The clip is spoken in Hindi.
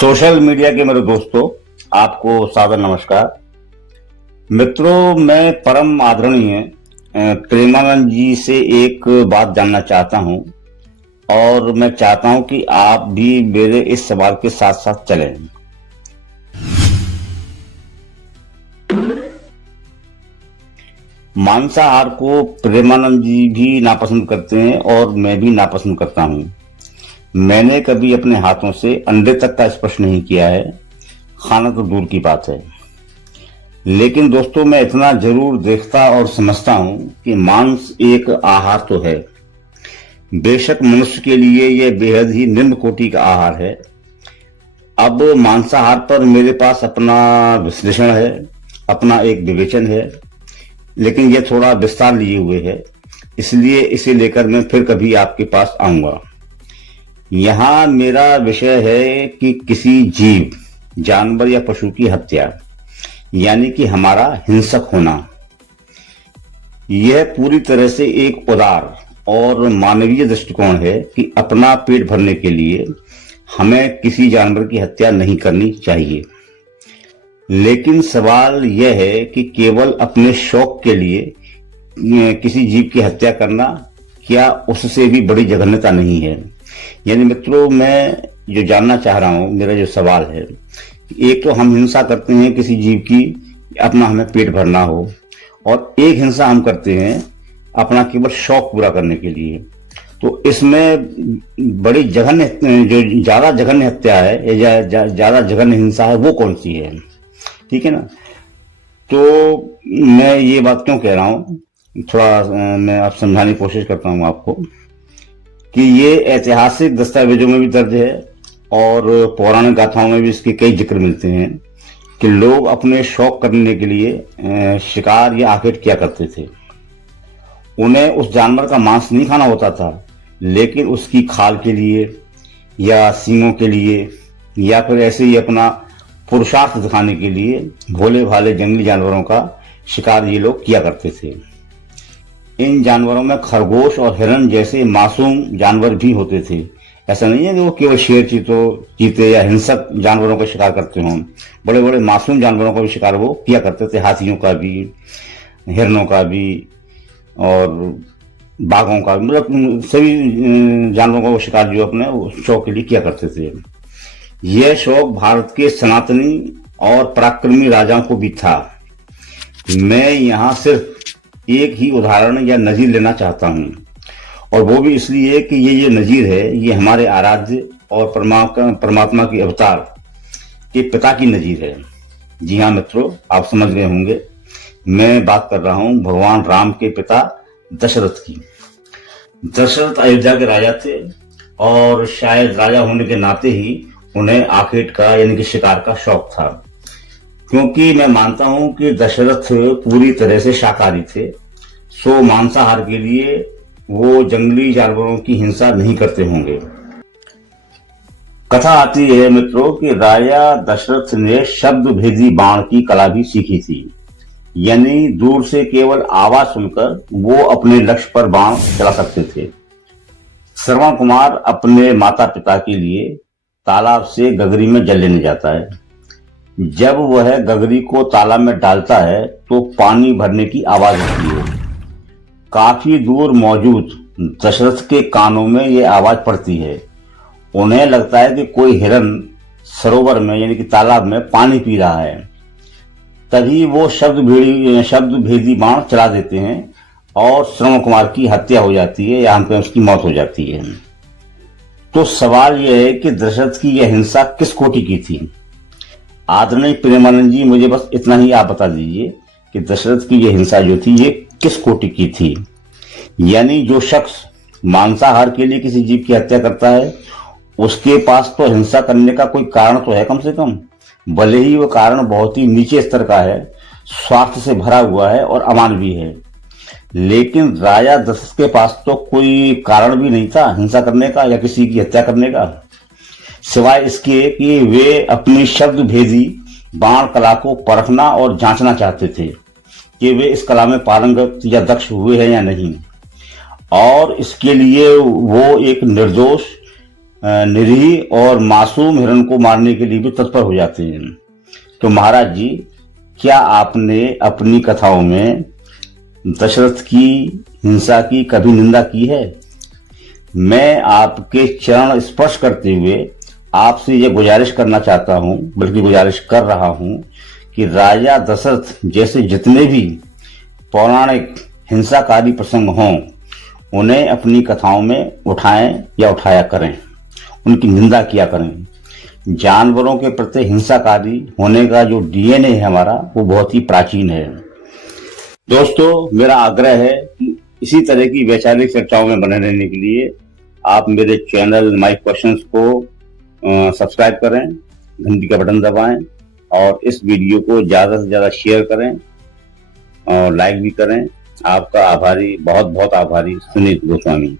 सोशल मीडिया के मेरे दोस्तों, आपको सादर नमस्कार। मित्रों, मैं परम आदरणीय प्रेमानंद जी से एक बात जानना चाहता हूं और मैं चाहता हूं कि आप भी मेरे इस सवाल के साथ साथ चलें। मांसाहार को प्रेमानंद जी भी नापसंद करते हैं और मैं भी नापसंद करता हूं। मैंने कभी अपने हाथों से अंडे तक का स्पर्श नहीं किया है, खाना तो दूर की बात है। लेकिन दोस्तों, मैं इतना जरूर देखता और समझता हूं कि मांस एक आहार तो है। बेशक मनुष्य के लिए यह बेहद ही निम्न कोटि का आहार है। अब मांसाहार पर मेरे पास अपना विश्लेषण है, अपना एक विवेचन है, लेकिन यह थोड़ा विस्तार लिए हुए है, इसलिए इसे लेकर मैं फिर कभी आपके पास आऊंगा। यहाँ मेरा विषय है कि किसी जीव, जानवर या पशु की हत्या, यानी कि हमारा हिंसक होना, यह पूरी तरह से एक उदार और मानवीय दृष्टिकोण है कि अपना पेट भरने के लिए हमें किसी जानवर की हत्या नहीं करनी चाहिए। लेकिन सवाल यह है कि केवल अपने शौक के लिए किसी जीव की हत्या करना क्या उससे भी बड़ी जघन्यता नहीं है? यानी मित्रों, मैं जो जानना चाह रहा हूं, मेरा जो सवाल है, एक तो हम हिंसा करते हैं किसी जीव की, अपना हमें पेट भरना हो, और एक हिंसा हम करते हैं अपना केवल शौक पूरा करने के लिए। तो इसमें बड़ी जघन्य, जो ज्यादा जघन्य हत्या है या ज्यादा जघन्य हिंसा है, वो कौन सी है? ठीक है ना? तो मैं ये बात क्यों कह रहा हूं, थोड़ा मैं आप समझाने की कोशिश करता हूं आपको कि ये ऐतिहासिक दस्तावेजों में भी दर्ज है और पौराणिक गाथाओं में भी इसके कई जिक्र मिलते हैं कि लोग अपने शौक करने के लिए शिकार या आखेट किया करते थे। उन्हें उस जानवर का मांस नहीं खाना होता था, लेकिन उसकी खाल के लिए या सींगों के लिए या फिर ऐसे ही अपना पुरुषार्थ दिखाने के लिए भोले भाले जंगली जानवरों का शिकार ये लोग किया करते थे। इन जानवरों में खरगोश और हिरण जैसे मासूम जानवर भी होते थे। ऐसा नहीं है कि वो केवल शेर, चीते या हिंसक जानवरों का शिकार करते हों। बड़े बड़े मासूम जानवरों का भी शिकार वो किया करते थे, हाथियों का भी, हिरणों का भी और बाघों का, मतलब सभी जानवरों का वो शिकार जो अपने शौक के लिए किया करते थे। यह शौक भारत के सनातनी और पराक्रमी राजाओं को भी था। मैं यहाँ सिर्फ एक ही उदाहरण या नजीर लेना चाहता हूं, और वो भी इसलिए कि ये नजीर है, ये हमारे आराध्य और परमात्मा की अवतार के पिता की नजीर है। जी हाँ मित्रों, आप समझ गए होंगे, मैं बात कर रहा हूं भगवान राम के पिता दशरथ की। दशरथ अयोध्या के राजा थे और शायद राजा होने के नाते ही उन्हें आखेट का यानी कि शिकार का शौक था, क्योंकि मैं मानता हूं कि दशरथ पूरी तरह से शाकाहारी थे, सो मांसाहार के लिए वो जंगली जानवरों की हिंसा नहीं करते होंगे। कथा आती है मित्रों कि राजा दशरथ ने शब्द भेदी बाण की कला भी सीखी थी, यानी दूर से केवल आवाज सुनकर वो अपने लक्ष्य पर बाण चला सकते थे। श्रवण कुमार अपने माता पिता के लिए तालाब से गगरी में जल लेने जाता है। जब वह गगरी को तालाब में डालता है तो पानी भरने की आवाज होती है। काफी दूर मौजूद दशरथ के कानों में यह आवाज पड़ती है। उन्हें लगता है कि कोई हिरन सरोवर में यानी कि तालाब में पानी पी रहा है। तभी वो शब्द भेदी बाण चला देते हैं और श्रवण कुमार की हत्या हो जाती है, यहाँ पे उसकी मौत हो जाती है। तो सवाल यह है कि दशरथ की यह हिंसा किस कोटि की थी? आदरणीय प्रेमानंद जी, मुझे बस इतना ही आप बता दीजिए कि दशरथ की यह हिंसा जो थी ये किस कोटि की थी। यानी जो शख्स मांसाहार के लिए किसी जीव की हत्या करता है, उसके पास तो हिंसा करने का कोई कारण तो है कम से कम, भले ही वो कारण बहुत ही नीचे स्तर का है, स्वार्थ से भरा हुआ है और अमानवीय है। लेकिन राजा दशरथ के पास तो कोई कारण भी नहीं था हिंसा करने का या किसी की हत्या करने का, सिवाय इसके कि वे अपनी शब्द भेदी बाण कला को परखना और जांचना चाहते थे कि वे इस कला में पारंगत या दक्ष हुए हैं या नहीं। और इसके लिए वो एक निर्दोष निरीह और मासूम हिरण को मारने के लिए भी तत्पर हो जाते हैं। तो महाराज जी, क्या आपने अपनी कथाओं में दशरथ की हिंसा की कभी निंदा की है? मैं आपके चरण स्पर्श करते हुए आपसे यह गुजारिश करना चाहता हूं, बल्कि गुजारिश कर रहा हूं, कि राजा दशरथ जैसे जितने भी पौराणिक हिंसाकारी प्रसंग हों, उन्हें अपनी कथाओं में उठाएं या उठाया करें, उनकी निंदा किया करें। जानवरों के प्रति हिंसाकारी होने का जो डीएनए है हमारा, वो बहुत ही प्राचीन है। दोस्तों, मेरा आग्रह है कि इसी तरह की वैचारिक चर्चाओं में बने रहने के लिए आप मेरे चैनल माय क्वेश्चंस को सब्सक्राइब करें, घंटी का बटन दबाएं और इस वीडियो को ज्यादा से ज्यादा शेयर करें और लाइक भी करें। आपका आभारी, बहुत बहुत आभारी, सुनील गोस्वामी।